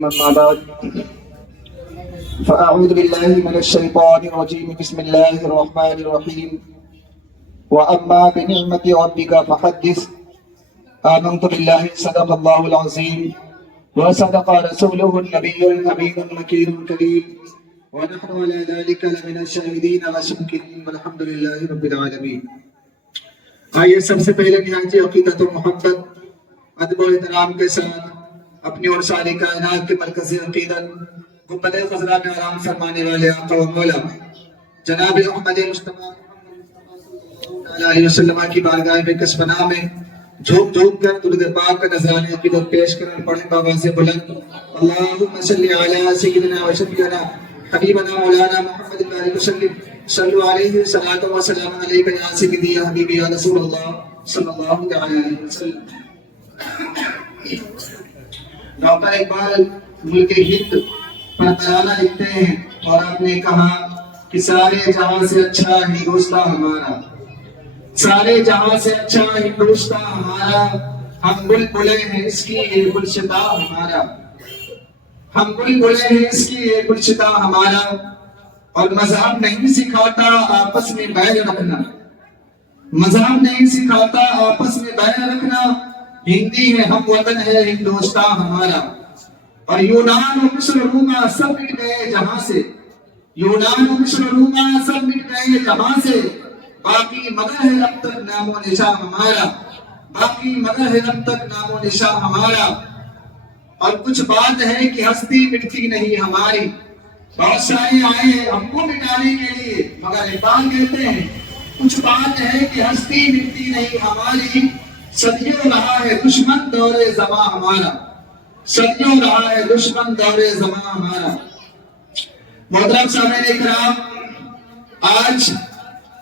أما بعد فأعوذ بالله من الشيطان الرجيم بسم الله الرحمن الرحيم وأما بنعمة ربك فحدث آمنت بالله صدق الله العظيم وصدق رسوله النبي الأمين المكين الكريم ونحن على ذلك لمن الشاهدين والشاكرين والحمد لله رب العالمين. آئیے سب سے پہلے نہایت عقیدت و محبت ادب و احترام کے ساتھ اپنی اور ساری کائنات کے مرکز عقیدت گنبد خضرا میں آرام فرمانے والے آقا و مولا جناب محمد مصطفیٰ صلی اللہ علیہ وسلم کی بارگاہ میں کس پناہ میں جھوک جھوک کر درود پاک کا نذرانِ عقیدت پیش کرنے پڑھیں بآواز بلند اللہم صلی علی سیدنا و شفیعنا حبیبنا مولانا محمد علیہ وسلم صلو علیہ صلاۃ و سلام علیک یا سیدی یا حبیبی یا رسول اللہ صلی اللہ علیہ وسلم. ڈاکٹر اقبال ملک ہند پر ترانہ لکھتے ہیں اور آپ نے کہا کہ سارے جہاں سے اچھا ہندوستان ہمارا، سارے جہاں سے اچھا ہندوستان ہمارا، ہم بلبلے ہیں اس کی یہ گلشتہ ہمارا، ہم بلبلے ہیں اس کی یہ گلشتہ ہمارا. اور مذہب نہیں سکھاتا آپس میں بیر رکھنا، مذہب نہیں سکھاتا آپس میں بیر رکھنا، ہندی ہے ہم وطن ہے ہندوستان ہمارا. اور یونان و مصر و روما سب مٹ گئے جہاں سے، یونان و مصر و روما سب مٹ گئے جہاں سے، باقی مگر ہے اب تک نام و نشاں ہمارا، باقی مگر ہے اب تک نام و نشاں ہمارا. اور کچھ بات ہے کہ ہستی مٹتی نہیں ہماری، بہت سارے آئے ہیں ہم کو مٹانے کے لیے مگر اقبال کہتے ہیں کچھ بات ہے کہ ہستی مٹتی نہیں ہماری، صدیوں رہا ہے دشمن دور زماں ہمارا، صدیوں رہا ہے دشمن دور زماں ہمارا. محترم سامعین کرام، آج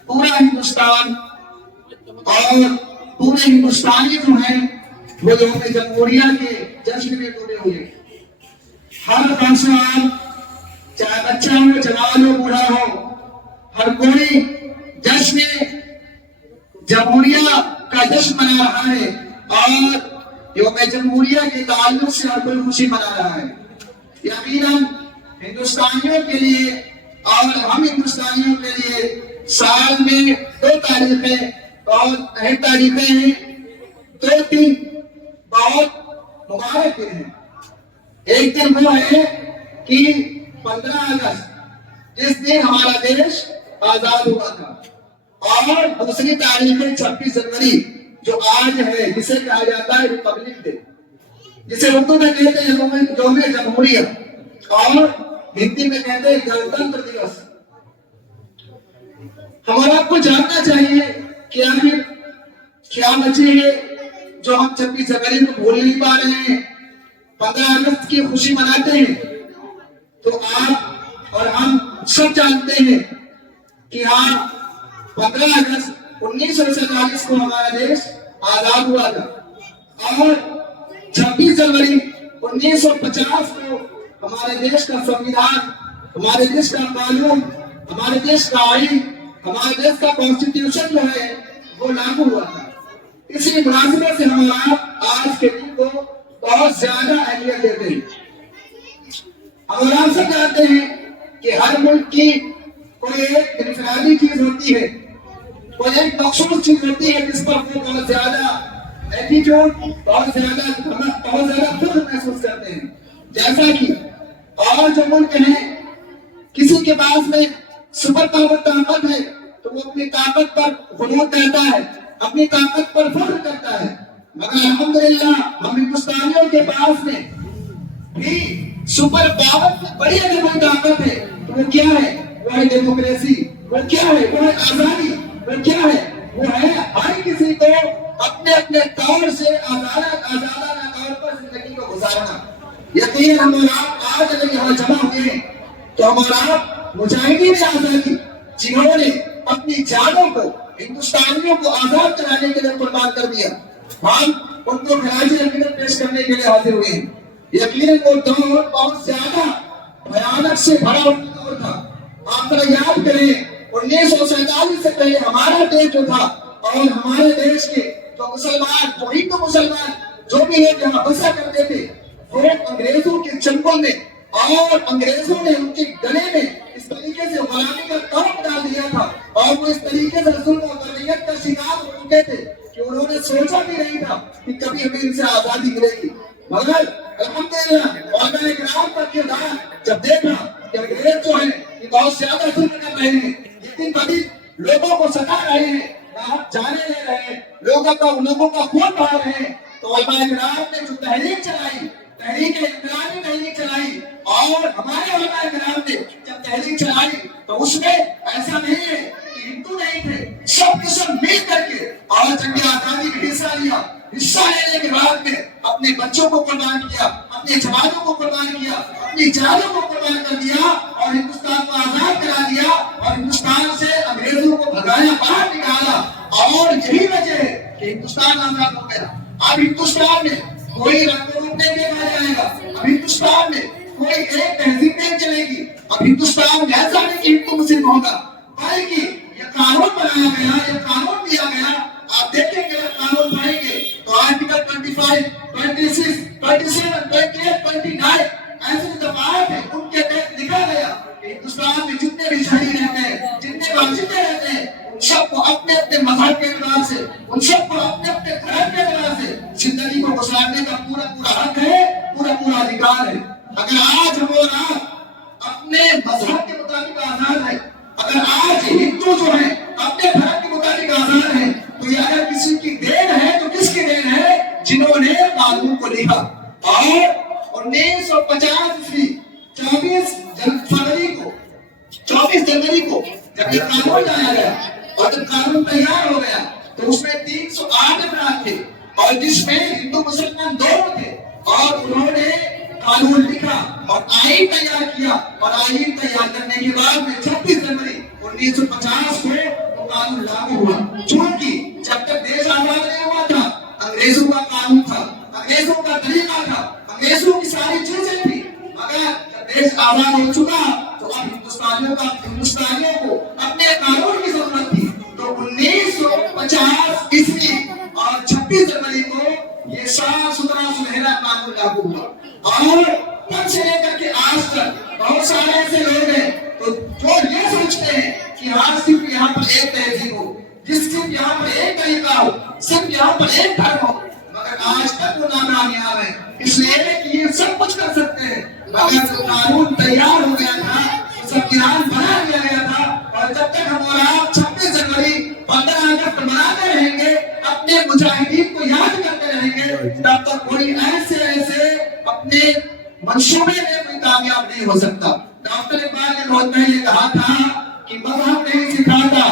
پورا ہندوستان اور پورے ہندوستانی جو ہیں وہ یوم جمہوریہ کے جشن میں ڈوبے ہوئے. ہر نوجوان چاہے بچہ ہو جوان ہو بوڑھا ہو، ہر کوئی جشن جمہوریہ کا جشن منا رہا ہے اور یوم جمہوریہ کے تعلق سے ہر کوئی خوشی منا رہا ہے. یقیناً ہندوستانیوں کے لیے اور ہم ہندوستانیوں کے لیے سال میں دو تاریخیں بہت اہم تاریخیں ہیں، دو دن بہت مبارک دن ہیں. ایک دن وہ ہے کہ 15 اگست جس دن ہمارا دیش آزاد ہوا تھا، اور دوسری تاریخ ہے 26 جنوری جو آج ہے، جسے کہا جاتا ہے ریپبلک ڈے، جسے اردو میں کہتے ہیں یوم جمہوریہ اور ہندی میں کہتے ہیں گنتنتر دیوس. ہمارا آپ کو جاننا چاہیے کہ آخر کیا وجہ ہے جو ہم 26 جنوری کو بھول نہیں پا رہے ہیں، 15 اگست کی خوشی مناتے ہیں. تو آپ اور ہم سب جانتے ہیں کہ ہاں 15 اگست 1947 کو ہمارا دیش آزاد ہوا تھا، اور 26 جنوری 1950 کو ہمارے دیش کا سنویدھان، ہمارے دیش کا قانون، ہمارے دیش کا آئین، ہمارے دیش کا کانسٹیٹیوشن جو ہے وہ لاگو ہوا تھا. اسی مناسبت سے ہم آج کے دن کو بہت زیادہ اہمیت دیتے ہیں. اور آپ سب جانتے ہیں کہ ہر ملک کی کوئی ایک انفرادی چیز ہوتی ہے، کوئی ایک مخصوص چیز ہوتی ہے جس پر وہ بہت زیادہ ایٹیٹیوڈ، بہت زیادہ فخر محسوس کرتے ہیں. جیسا کہ اور جو ملک ہیں کسی کے پاس میں سپر پاور طاقت ہے تو وہ اپنی طاقت پر غرور کرتا ہے، اپنی طاقت پر فخر کرتا ہے. مگر الحمدللہ ہم ہندوستانیوں کے پاس میں بھی سپر پاور سے بڑی اگر کوئی طاقت ہے تو وہ کیا ہے؟ وہ ہے ڈیموکریسی. وہ کیا ہے؟ وہ ہے آزادی. وہ کیا ہے؟ وہ ہے ہر کسی کو اپنے اپنے طور سے آزادانہ طور پر زندگی کو گزارنا. یقین ہم اور آپ آج اگر یہاں جمع ہوئے ہیں تو ہمارا مجاہدین آزادی جنہوں نے اپنی جانوں کو ہندوستانیوں کو آزاد کرانے کے لیے قربان کر دیا، ہم ان کو خراج عقیدت پیش کرنے کے لیے حاضر ہوئے ہیں. یقیناً وہ دور بہت زیادہ بھیانک سے بھرا دور تھا. آپ ذرا یاد کریں 1947 سے پہلے ہمارا دیش جو تھا اور ہمارے دیش کے جو مسلمان، جو ہندو مسلمان جو بھی ہے جہاں بسا کرتے تھے، تو انگریزوں کے چنگل میں اور انگریزوں نے ان کے گلے میں اس طریقے سے غلامی کا کام ڈال دیا تھا اور وہ اس طریقے سے ظلم و ذلت کا شکار ہو چکے تھے کہ انہوں نے سوچا بھی نہیں تھا کہ کبھی ہمیں ان سے آزادی ملے گی. مگر الحمدللہ علماء کرام کا کردار جب دیکھا کہ انگریز جو ہیں یہ بہت زیادہ ظلم کر رہے ہیں, اتنی بڑی لوگوں کو ستا رہے ہیں, جانے لے رہے ہیں, لوگوں کا خون بہا رہے ہیں, تو علماء کرام نے جو تحریک چلائی, تحریک انقلابی تحریک چلائی, اور ہمارے علماء کرام نے جب تحریک چلائی تو اس میں ایسا نہیں ہے کہ ہندو نہیں تھے, سب کے سب مل کر کے اور جنگ آزادی میں حصہ لیا. حصہ لینے کے بعد میں اپنے بچوں کو قربان کیا, اپنے جوانوں کو قربان کیا, اپنی جانوں کو قربان کر دیا اور ہندوستان کو آزاد کرا دیا اور ہندوستان سے انگریزوں کو بھگایا, باہر نکالا. اور یہی وجہ ہے کہ ہندوستان آزاد ہو گیا. اب ہندوستان میں کوئی رنگ روپ نہیں دیکھا جائے گا, اب ہندوستان میں کوئی ایک تہذیب نہیں چلے گی, اب ہندوستان میں ایسا نہیں کہ ہندو مسلم ہوگا, بلکہ یہ قانون بنایا گیا, یہ قانون دیا گیا. آپ دیکھیں گے قانون پڑھیں گے تو آرٹیکل 25, 26, 27, 28, 29 ایسے جو دفعات ہیں ان کے تحت لکھا گیا کہ ہندوستان میں جتنے بھی شہری رہتے ہیں, جتنے باشندے رہتے ہیں, ان سب کو اپنے اپنے مذہب کے اعتبار سے, ان سب کو اپنے اپنے دھرم کے اعتبار سے زندگی کو گزارنے کا پورا حق ہے, پورا ادھیکار ہے. اگر آج ہم اور آپ اپنے مذہب کے مطابق آزاد ہیں, اگر آج ہندو جو ہیں اپنے دھرم کے مطابق آزاد ہیں, تو یہ اگر کسی کی دین ہے تو کس کی دین ہے؟ جنہوں نے قانون کو لکھا. اور 1950 24 جنوری کو جب یہ قانون لایا گیا اور جب قانون تیار ہو گیا تو اس میں 308 افراد تھے اور جس میں ہندو مسلمان دونوں تھے, اور انہوں نے قانون لکھا اور آئین تیار کیا, اور آئین تیار کرنے کے بعد میں 26 جنوری 1950 کو وہ قانون لاگو ہوا. چونکہ جب تک دیش آزاد نہیں ہوا تھا انگریزوں کا قانون تھا, انگریزوں کا طریقہ تھا, انگریزوں کی ساری چیزیں تھی. مگر جب دیش آزاد ہو چکا تو اب ہندوستانیوں کو اپنے قانون کی ضرورت تھی. تو 1950 عیسوی اور 26 جنوری کو یہ صاف ستھرا سنہرا قانون لاگو ہوا. اور تب سے لے کر کے آج تک بہت سارے ایسے لوگ ہیں تو جو یہ سوچتے ہیں کہ ہاں صرف یہاں پر ایک تہذیب ہو, صرف یہاں پر ایک طریقہ ہو, صرف یہاں پر ایک دھرم ہو, مگر آج تک وہ ناکامیاب ہے. اس لیے کہ یہ سب کچھ کر سکتے ہیں, مگر جو قانون تیار ہو گیا تھا, سنویدھان بنا دیا گیا تھا, اور جب تک ہم اور آپ 26 جنوری 15 اگست مناتے رہیں گے, اپنے مجاہدین کو یاد کرتے رہیں گے, تب تک کوئی ایسے اپنے منصوبے میں کوئی کامیاب نہیں ہو سکتا. ڈاکٹر اقبال نے بہت پہلے کہا تھا کہ مذہب نہیں سکھاتا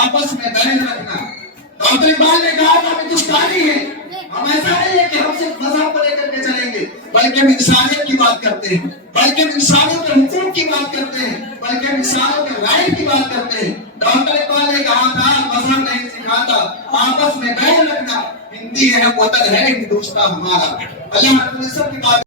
آپس میں بیل رکھنا. ڈاکٹر اقبال نے کہا تھا ہندوستانی ہے, ہم ایسا نہیں ہے کہ ہم صرف مذہب کو لے کر کے چلیں گے, بلکہ ہم انسانیت کی بات کرتے ہیں, بلکہ ہم انسانوں کے حقوق کی بات کرتے ہیں, بلکہ ہم انسانوں کے رائٹ کی بات کرتے ہیں. ڈاکٹر اقبال نے کہا تھا مذہب نہیں سکھاتا آپس میں بیل رکھنا, ہندی ہے وطن ہے ہندوستان ہمارا. اللہ کی بات